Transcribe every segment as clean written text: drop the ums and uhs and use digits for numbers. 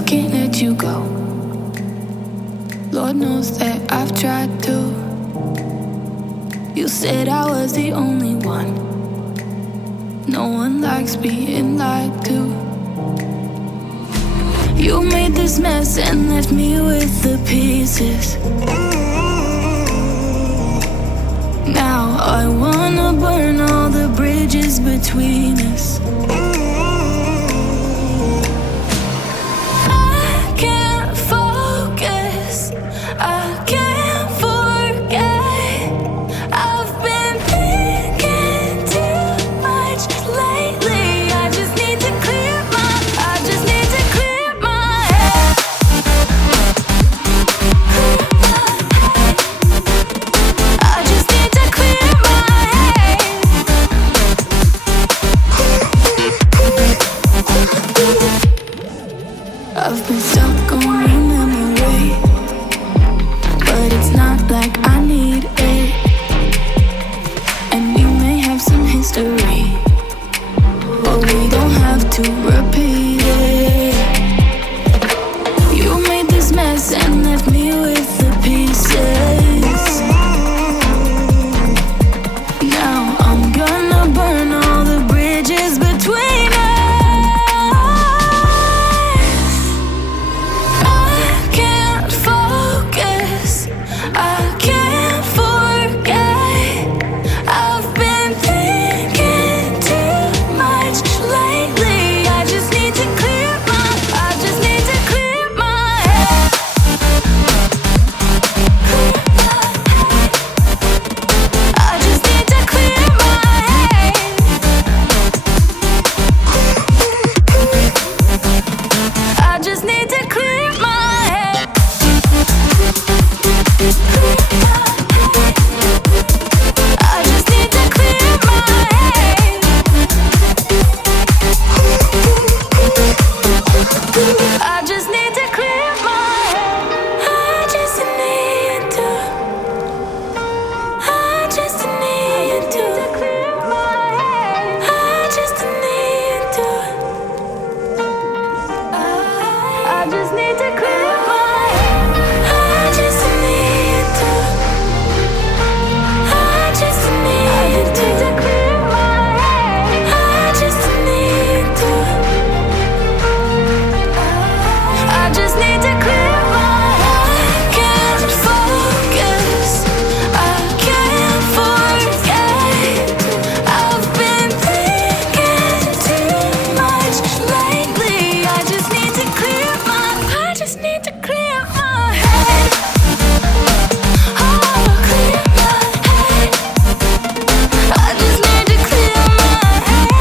just can't let you go. Lord knows that I've tried to. You said I was the only one. No one likes being lied to. You made this mess and left me with the pieces. Now I wanna burn all the bridges between us. I can't focus, I can't forget. I've been thinking too much lately. I just need to clear my head. I just need to clear my head. I've been stuck on your memory, but it's not like I need it. And we may have some history, but we don't have to repeat it. You made this mess and left me with the pieces. Now I'm gonna burn all the bridges between us. I can't focus, I can't forget. I've been thinking too much lately. I just need to clear my head. I just need to clear my head. I just need to clear my head. I just need to clear my head. I just need to clear my head. I just need to. I just need to clear my head. I just need to. I just need to clear my head. I just need to. I just need to clear my head. I just need to. I just need to clear my head. I can't focus, I can't forget. I've been thinking too much lately. I just need to clear my head. Oh, clear my head. I just need to clear my head.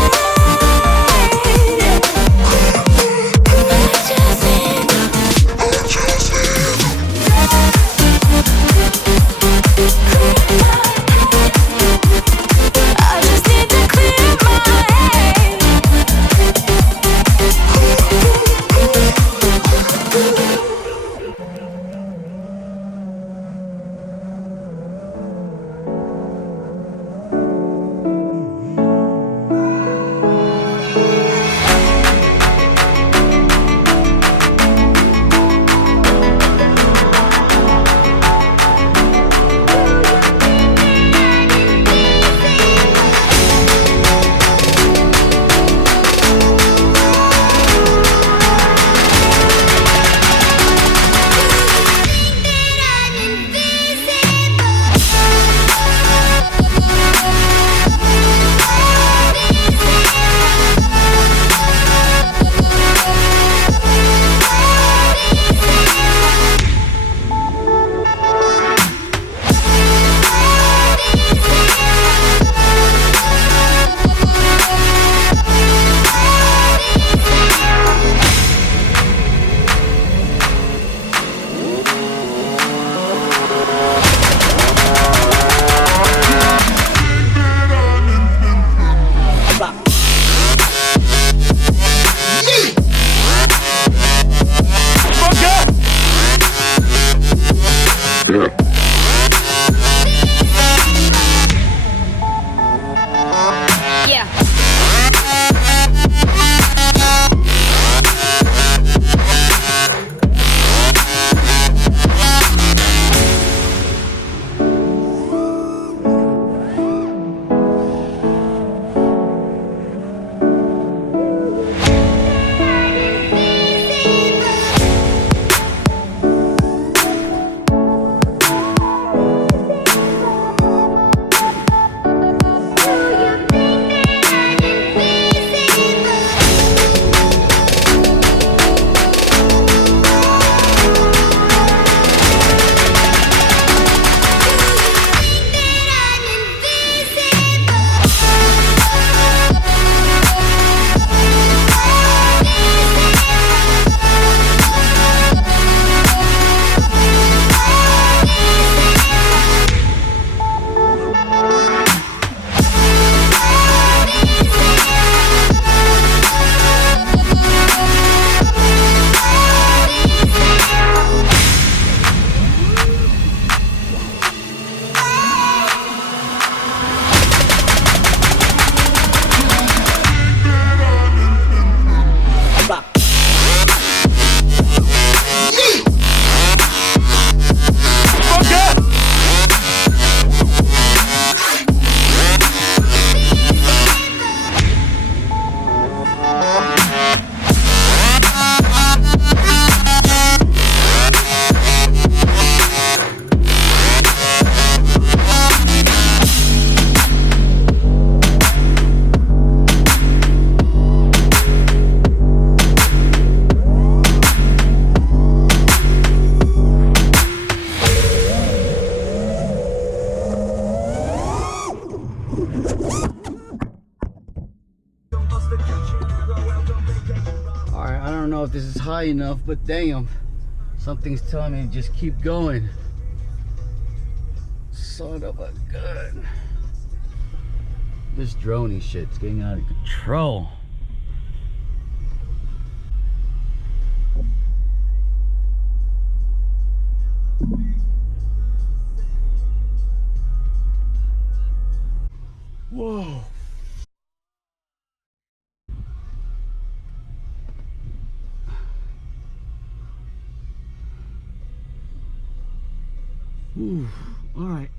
I just need to clear my head. I don't know if this is high enough, but damn, something's telling me to just keep going. Son of a gun. This droney shit's getting out of control. Whoa. Ooh, all right.